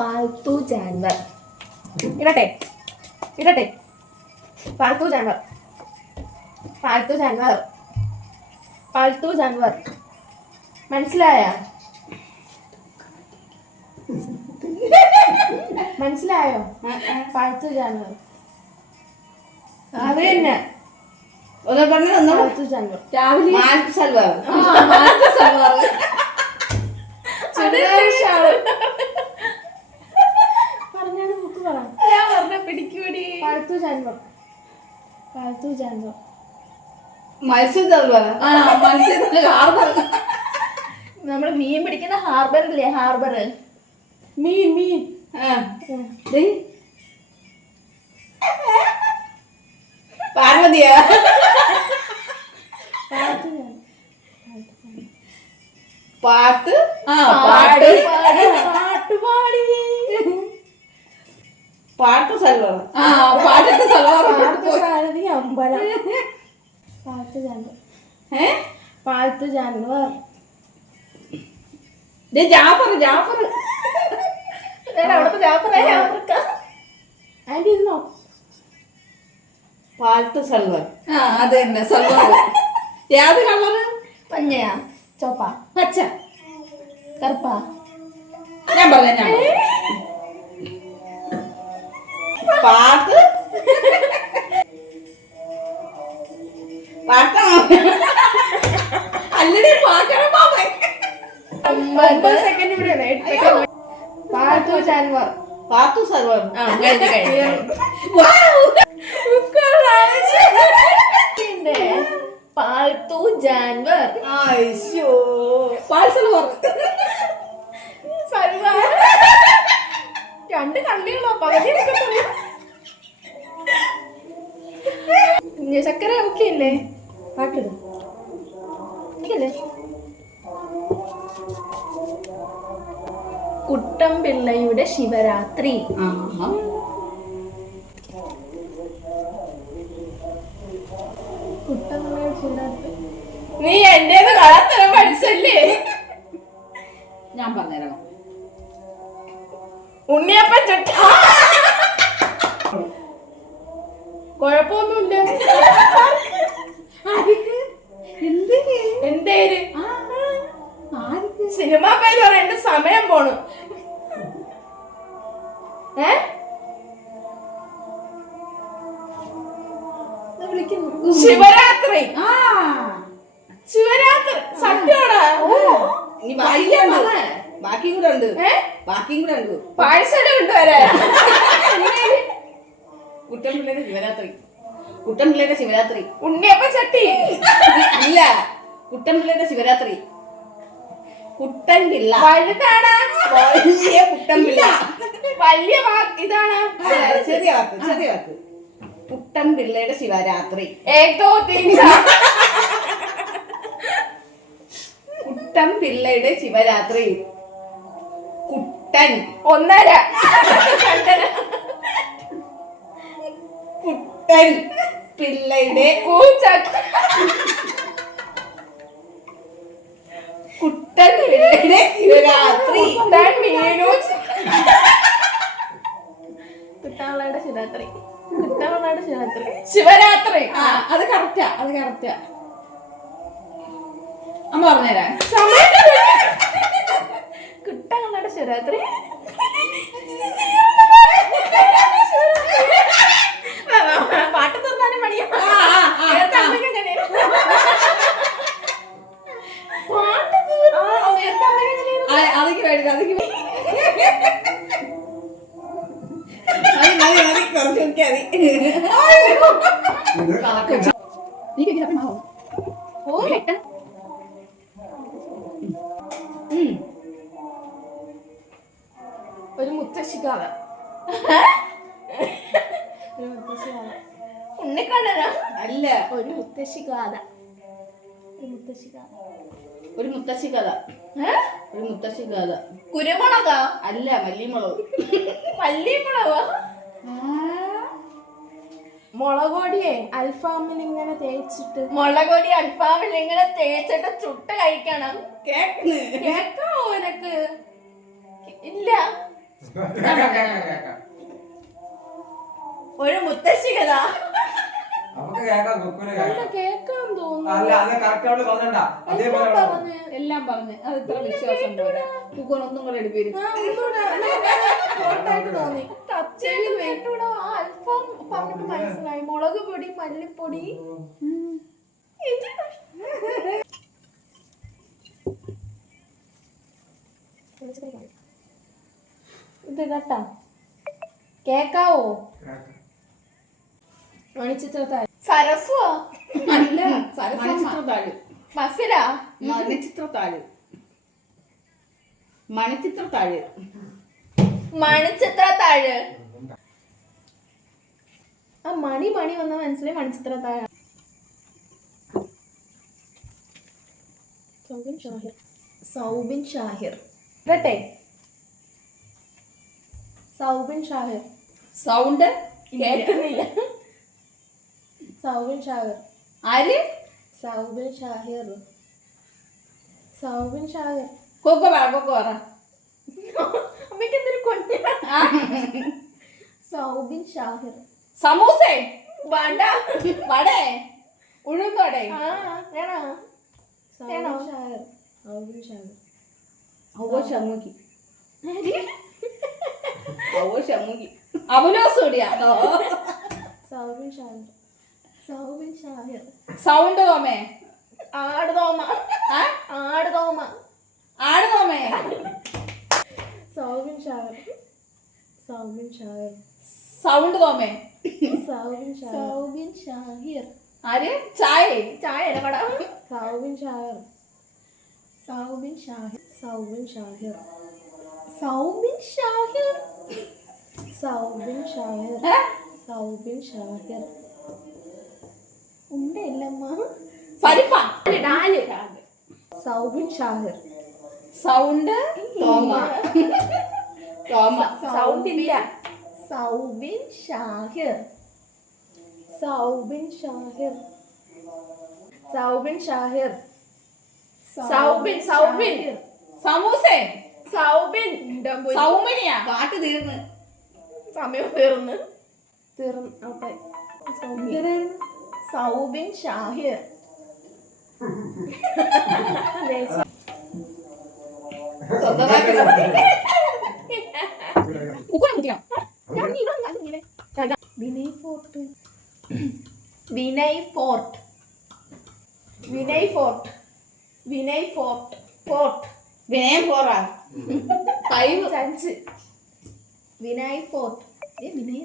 पालतू जानवर इधटे इधटे पालतू जानवर पालतू जानवर पालतू जानवर മനസ്സിലായോ മനസ്സിലായോ പാലത്തു ജാനവർ അത് തന്നെ പാലത്തു ജാനവർ രാവിലെ പറഞ്ഞാണ് ബുക്ക് പറ ഞാൻ പറഞ്ഞ പിടിക്കൂടി പാലത്തു ജാനവർ പാലത്തു ജാനവർ മത്സ്യത്തൊഴിലാളി ഹാർബർ നമ്മള് മീൻ പിടിക്കുന്ന ഹാർബർ ഇല്ലേ ഹാർബർ മീൻ മീൻ പാർവതിയാ പാട്ട് പാട്ട് പാടി പാട്ട് സൽവാർ പാട്ട് സൽവാർ സാരഥി അമ്പലം പാലത്തു ജാനവർ പാലത്തു ജാനവർ ജാഫർ ജാഫർ അവിടുത്തെ ജാഫർ ആന്റി ഇരുന്നോ പാലത്ത് സൽവാർ അത് തന്നെ സൽവാർ ഏത് കളറ് മഞ്ഞയാ ചോപ്പാ പച്ച കറുപ്പാ ഞാൻ പറഞ്ഞ പാട്ട് പാട്ട അല്ലടി പാക്കണം മാമേ 9 സെക്കൻഡ് കൂടെ പാലത്തു ജാനവർ പാത്തു സൽവാർ പാലത്തു ജാനവർ സൽവാർ രണ്ട് കള്ളികളോ പകുതി ചക്കര ഓക്കെ അല്ലേ പാട്ടിടും അല്ലേ കുട്ടംപിള്ളയുടെ ശിവരാത്രി കുട്ടംപിള്ളയുടെ ശിവരാത്രി നീ എന്റെ കളത്തരം പഠിച്ചല്ലേ ഞാൻ പറഞ്ഞുതരാം ഉണ്ണിയപ്പൻ ചുട്ട കുഴപ്പമൊന്നുമില്ല എന്തേര് സിനിമാ പേര് പറയാൻ എന്റെ സമയം പോണു ശിവരാത്രി ശിവരാത്രി സത്യമാണോ ബാക്കി കൂടെ ഉണ്ട് ബാക്കി കൂടെ ഉണ്ട് പാഴ്സല് കൊണ്ടുവരാ കുട്ടൻപിള്ളയുടെ ശിവരാത്രി കുട്ടൻപിള്ളയുടെ ശിവരാത്രി ഉണ്ണിയപ്പ ചട്ടി അല്ല കുട്ടൻപിള്ളയുടെ ശിവരാത്രി കുട്ടൻപിള്ള വലുതാണ് വലിയ കുട്ടൻപിള്ള വലിയ ഇതാണ് ചെറിയ വാക്ക് ചെറിയ വാക്ക് കുട്ടൻപിള്ളയുടെ ശിവരാത്രി ഏകോ തീഞ്ച കുട്ടൻപിള്ളയുടെ ശിവരാത്രി കുട്ടൻ 1.5 കുട്ടൻ പിള്ളയുടെ കുട്ടൻ പിള്ളയുടെ ശിവരാത്രി കുട്ടവളയുടെ ശിവരാത്രി കുട്ടവളയുടെ ശിവരാത്രി ശിവരാത്രി അത് കറക്റ്റാ അത് കറക്റ്റാ അമ്മ പറഞ്ഞുതരാം കുട്ടവളയുടെ ശിവരാത്രി പാട്ട് തീർന്നാലും മണിയാ അതൊക്കെ വേണ്ടി അതൊക്കെ കുറച്ച് നോക്കിയാൽ ഒരു മുത്തശ്ശിക്കാത ഉണ്ണിക്കണ്ണനാ അല്ല ഒരു മുത്തശ്ശിക്കാത ഒരു മുത്തശ്ശി കഥ ഒരു മുത്തശ്ശി കഥ കുരുമുളക അല്ല മല്ലിമുളക് മല്ലിമുളക മുളകൊടിയെ അൽഫാമിൽ ഇങ്ങനെ തേച്ചിട്ട് മുളകൊടി അൽഫാമിൽ ഇങ്ങനെ തേച്ചിട്ട് ചുട്ട് കഴിക്കണം കേക്കാവോ എനക്ക് ഇല്ല ഒരു മുത്തശ്ശി കഥ. നമുക്ക് കേൾക്കാം കുക്കുവിന് കേൾക്കാം. കേക്കാൻ തോന്നുന്നു. അല്ല അത് കറക്റ്റ് അവള് പറഞ്ഞാ അതേപോലെ അവള് പറഞ്ഞു. എല്ലാം പറഞ്ഞ് അത് ഇത്ര വിശ്വാസം പോലെ കുക്കനൊന്നും കൂടെ എടുപ്പേരും തോന്നി. തച്ചേരി വേട്ടൂടെ അല്പം പറഞ്ഞിട്ട് മനസ്സിലായി. മുളക് പൊടി, മല്ലിപ്പൊടി. ഇത് കേട്ടാ കേക്കാവോ? മണിച്ചിത്രത്താഴ്. സരസ്വ അല്ല മണിച്ചിത്രത്താഴ്. മസിലാ മണിച്ചിത്രത്താഴ്. മണിച്ചിത്രത്താഴ്. മണിച്ചിത്രത്താഴ്. ആ മണി വന്ന മനസ്സിലായി. മണിച്ചിത്രത്താഴ്. സൗബിൻ ഷാഹിർ കേട്ടെ. സൗബിൻ ഷാഹിർ. സൗണ്ട് കേൾക്കുന്നില്ല. സൗബിൻ ഷാഹിർ. ആര്? സൗബിൻ ഷാഹിർ. സൗബിൻ ഷാഹിർ. കൊക്കോ പറ. അമ്മയ്ക്ക് എന്തൊരു കൊണ്ട. സൗബിൻ ഷാഹിർ. സമൂസേ വേണ്ട. വടേ ഉഴുന്നോടെ. വേണോ? വേണോ? സൗബിൻ ഷാഹിർ. ഷമുഖി. ഷമുഖി. അവലോസൂടിയാ. സൗബിൻ ഷാഹിർ. സൗബിൻ ഷാഹിർ. സൗണ്ട് തോമേ. ആട് തോമ. ആട് തോമ. ആട് തോമേ. സൗബിൻ ഷാഹിർ. സൗബിൻ ഷാഹിർ. സൗണ്ട് തോമേ. സൗബിൻ ഷാഹിർ. സൗബിൻ ഷാഹിർ. ആര്? ചായ ചായ പടാ. സൗബിൻ ഷാഹിർ. സൗബിൻ ഷാഹിർ. സൗബിൻ ഷാഹിർ. സൗബിൻ ഷാഹിർ. സൗബിൻ ഷാഹിർ. സൗബിൻ ഷാഹിർ. ഉണ്ടല്ലമ്മ. പരിപ്പ. ഡാല്. സൗബിൻ ഷാഹിർ. സൗണ്ട് തോമ. തോമ. സൗണ്ട് ഇല്ല. സൗബിൻ ഷാഹിർ. സൗബിൻ ഷാഹിർ. സൗബിൻ ഷാഹിർ. സൗബിൻ. സമൂസേ. സൗബിൻ. സൗമിനിയാ. പാട്ട് തീർന്ന്. സമയം തീർന്ന്. ഔട്ടായി. Soubin Shahir. Vinay fort. Vinay fort. Vinay fort. Vinay fort. Fort. വിനയം പോറാ. ഫൈവ് അഞ്ച്. Vinay fort. Vinay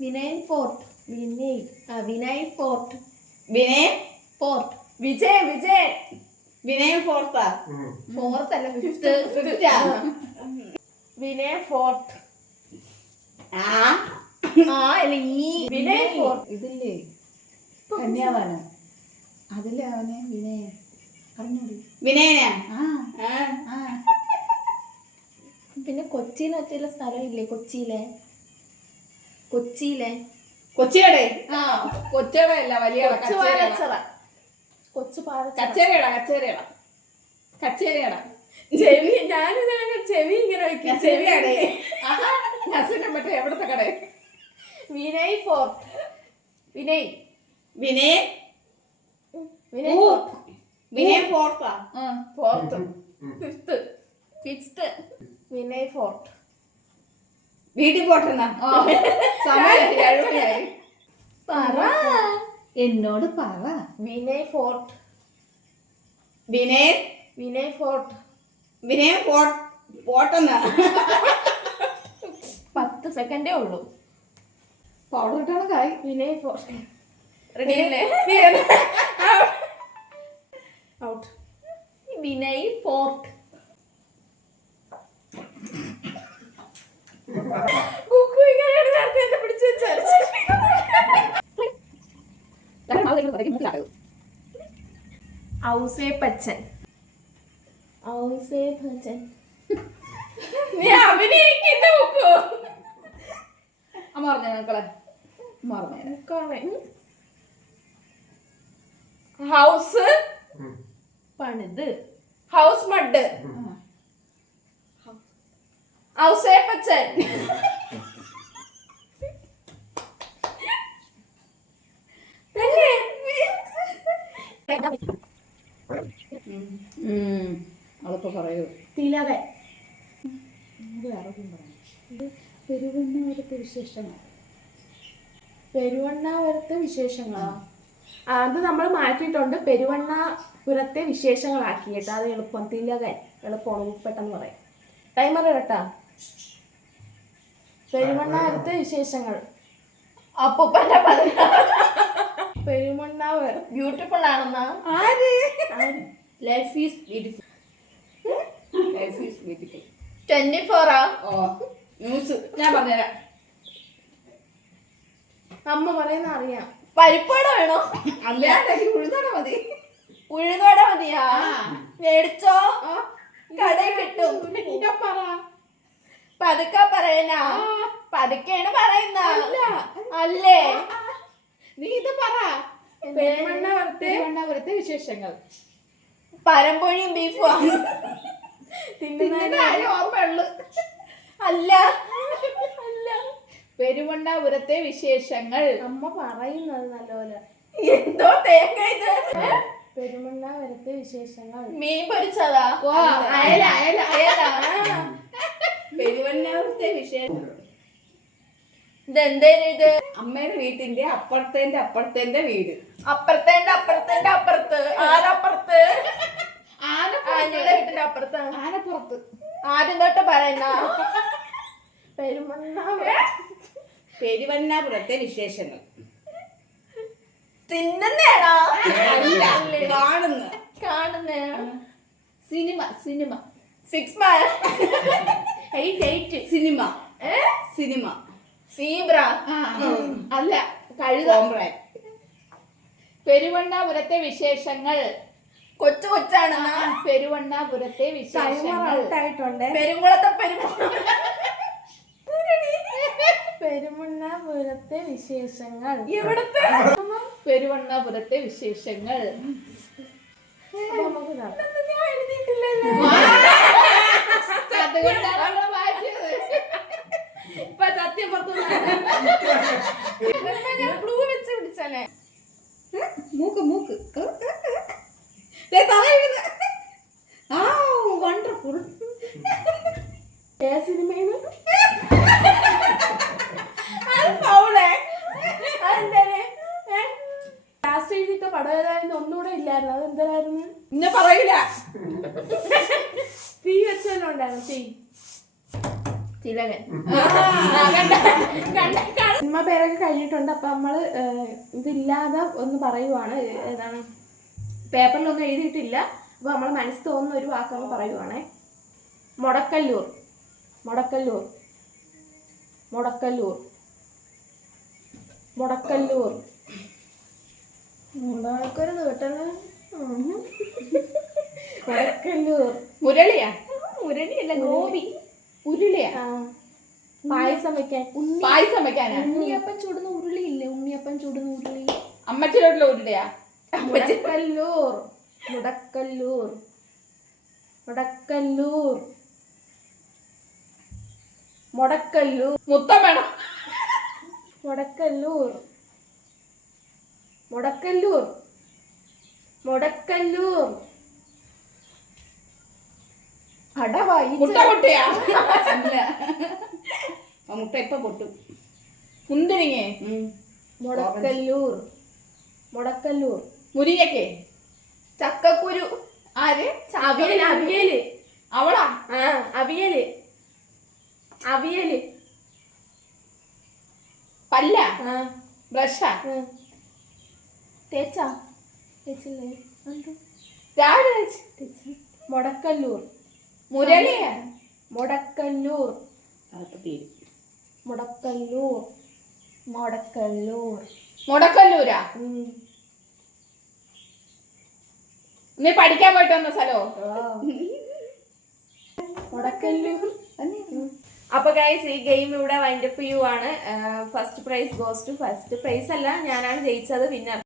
Vinay fort. Vinay. Vinay fort. വിനയം ഫോർട്ട്. വിജയ്. വിനയം ഫോർത്താ. ഫോർത്ത് അല്ല ഫിഫ്ത്ത്. വിനയ് ഫോർട്ട്. അല്ല ഈ വിനയ് ഫോർട്ട്. ഇതില്ലേ കന്യാവാണ്. അതിലെ അവനെ വിനയൻ പറഞ്ഞോളൂ. വിനയനാ. പിന്നെ കൊച്ചിയിൽ ഒറ്റ സ്ഥലം ഇല്ലേ? കൊച്ചിയിലെ കൊച്ചിയുടെ. കൊച്ചിയുടെ അല്ല വലിയ കച്ചേരിയടാ. ചെവി. ഞാനിതാണ് ചെവി ഇങ്ങനെ വയ്ക്കും. ചെവിയാടേ. മറ്റേ എവിടത്തെ കട? വിനയ് ഫോർട്ട്. വിനയ്. വിനയൻ. വിനയം ഫോർത്താ. ഫോർത്ത്. ഫിഫ്ത്ത്. വിനയ് ഫോർട്ട്. വീട്ടിൽ പോട്ടെന്നാ. സമയം 7 മണിയായി. പറ. എന്നോട് പറ. വിനയ് ഫോർട്ട്. വിനയൻ ഫോർട്ട്. വിനയം പോട്ടെന്നാ. 10 സെക്കൻഡേ ഉള്ളൂ. പൗഡർ ഇട്ടാണക്കായി. വിനയ് ഫോർട്ട്. റെഡി അല്ലേ? ഔട്ട്. വിനയ് ഫോർട്ട്. കുക്കു ഇങ്ങനെയാണ് നേരത്തെ പിടിച്ചു വെച്ചാൽ. ഔസേപ്പച്ചൻ. നീ അഭിനയിക്കുന്ന കുക്കു. അമ്മ പറഞ്ഞ മക്കളെ മറന്നേ. ഹൗസ് പണിത്. House mud. അവളിപ്പോ പറയൂ. തിലകൻ. പെരുവണ്ണാവരത്തെ വിശേഷങ്ങൾ. പെരുവണ്ണാപുരത്തെ വിശേഷങ്ങളോ? അത് നമ്മൾ മാറ്റിയിട്ടുണ്ട്. പെരുവണ്ണാപുരത്തെ വിശേഷങ്ങളാക്കി കേട്ടോ. അത് എളുപ്പം. തിലകൻ എളുപ്പമാണ്, പെട്ടെന്ന് പറയാം. ടൈമർ കേട്ടാ. പെരുവണ്ണാപുരത്തെ വിശേഷങ്ങൾ. അപ്പൂപ്പന്റെ പെരുവണ്ണാപുരം ബ്യൂട്ടിഫുൾ ആണെന്നാ. Life is beautiful. Life is beautiful. 24 ഓ ന്യൂസ് ഞാൻ പറഞ്ഞുതരാം. അമ്മ പറയുന്ന അറിയാം. പരിപ്പട വേണോ? അല്ലാതെ ഉഴുന്നോട മതി. ഉഴുന്നോട മതിയാ? മേടിച്ചോ, കടയിൽ കിട്ടും. പറ. പതുക്കെ പറയനാ? പതുക്കെയാണ് പറയുന്ന അല്ലേ? നീ ഇത് പറ. പെരുവണ്ണാപുരത്തെ വിശേഷങ്ങൾ. പരമ്പൊഴിയും ബീഫും തിന്നുന്ന ഓർമ്മയുള്ളു. അല്ല അല്ല. പെരുവണ്ണാപുരത്തെ വിശേഷങ്ങൾ. അമ്മ പറയുന്നത് നല്ലപോലെ. എന്തോ തേങ്ങ ഇത്. പെരുവണ്ണാപുരത്തെ വിശേഷങ്ങൾ. മീൻ പൊരിച്ചതാ? അയല അയല അയല. പെരുവണ്ണാപുരത്തെ വിശേഷം. ഇതെന്തേലും ഇത്? അമ്മയുടെ വീട്ടിന്റെ അപ്പുറത്തെ വീട്. അപ്പുറത്തെ അപ്പുറത്ത്. ആരപ്പുറത്ത്? ആനയുടെ വീട്ടിന്റെ അപ്പുറത്ത്. ആനപ്പുറത്ത്. ആദ്യം തൊട്ട് പറയുന്ന പെരുവണ്ണാപുരത്തെ വിശേഷങ്ങൾ. തിന്നുന്നേടാ? കാണുന്ന സിനിമ. 8 സിനിമ. സീബ്ര അല്ല, കഴുത. പെരുവണ്ണാപുരത്തെ വിശേഷങ്ങൾ. കൊച്ചാണ്. പെരുവണ്ണാപുരത്തെ വിശേഷങ്ങൾ. ായിട്ടുണ്ട്. പെരുങ്കുളത്തെ പെരുവണ്ണാപുരത്തെ വിശേഷങ്ങൾ. ഇവിടുത്തെ പെരുവണ്ണാപുരത്തെ വിശേഷങ്ങൾ. നമുക്ക് നടത്താം. ഞാൻ എഴുതിയിട്ടില്ലല്ലോ. അതുകൊണ്ടാണ് നമ്മൾ മാറ്റിയത്. ഇപ്പൊ സത്യം പുറത്തു ഞാൻ ക്ലൂ വെച്ച് പിടിച്ചാലേ. മൂക്ക് വണ്ടർഫുൾ. സിനിമയിൽ ലാസ്റ്റ് എഴുതിയിട്ട പടം ഏതായിരുന്നു? ഒന്നുകൂടെ ഇല്ലായിരുന്നു. അത് എന്തായിരുന്നു? ഇന്നെ പറയില്ല. തീ വെച്ചല്ലോ ഉണ്ടായിരുന്നു. തീ. തിലകൻ. സിനിമ പേരൊക്കെ കഴിഞ്ഞിട്ടുണ്ട്. അപ്പൊ നമ്മള് ഇതില്ലാതെ ഒന്ന് പറയുവാണ്. ഏതാണ്? പേപ്പറിലൊന്നും എഴുതിയിട്ടില്ല. അപ്പൊ നമ്മൾ മനസ്സിൽ തോന്നുന്ന ഒരു വാക്കങ്ങ് പറയുവാണേ. മുടക്കല്ലൂർ. മുടക്കല്ലൂർ. മുടക്കല്ലൂർ. മുടക്കല്ലൂർ. മുടക്കരുത് കേട്ടത്. മുടക്കല്ലൂർ. മുരളിയാ? മുരളിയല്ല, ഗോപി. ഉരുളിയാ? പായസം വെക്കാൻ. പായസം വെക്കാനാ? ഉണ്ണിയപ്പം ചൂടുന്ന ഉരുളിയില്ലേ? ഉണ്ണിയപ്പം ചൂടുന്ന ഉരുളി. അമ്മച്ചിലോട്ടിലെ ഉരുളിയാ? മുടക്കല്ലൂർ. മുടക്കല്ലൂർ. മുടക്കല്ലൂർ. മുടക്കല്ലൂർ. മുത്തം വേണം. മുടക്കല്ലൂർ. മുടക്കല്ലൂർ. മുടക്കല്ലൂർ. അടവായി. മുട്ട പൊട്ടിയാ? അല്ല, മുട്ട ഇപ്പൊ പൊട്ടും. മുന്തിരിങ്ങേ? മുടക്കല്ലൂർ. മുടക്കല്ലൂർ. മുരിങ്ങക്കേ? ചക്കക്കുരു. ആര്? അവിയല്. അവിയല്. അവളാ? അവിയല്. അവിയല്. പല്ല? ബ്രഷാ? തേച്ചാ? തേച്ചില്ലേ? രാവിലെ മുടക്കല്ലൂർ. മുരളിയാ? മുടക്കല്ലൂർ. മുടക്കല്ലൂർ. മുടക്കല്ലൂർ. മുടക്കല്ലൂരാ? നീ പഠിക്കാൻ പോയിട്ട് വന്ന സ്ഥലോ? മുടക്കല്ലൂർ. അപ്പൊ ഗൈസ്, ഈ ഗെയിം ഇവിടെ വൈൻഡപ്പ് ചെയ്യുവാണ്. First prize goes to first prize അല്ല, ഞാനാണ് ജയിച്ചത്. വിന്നർ.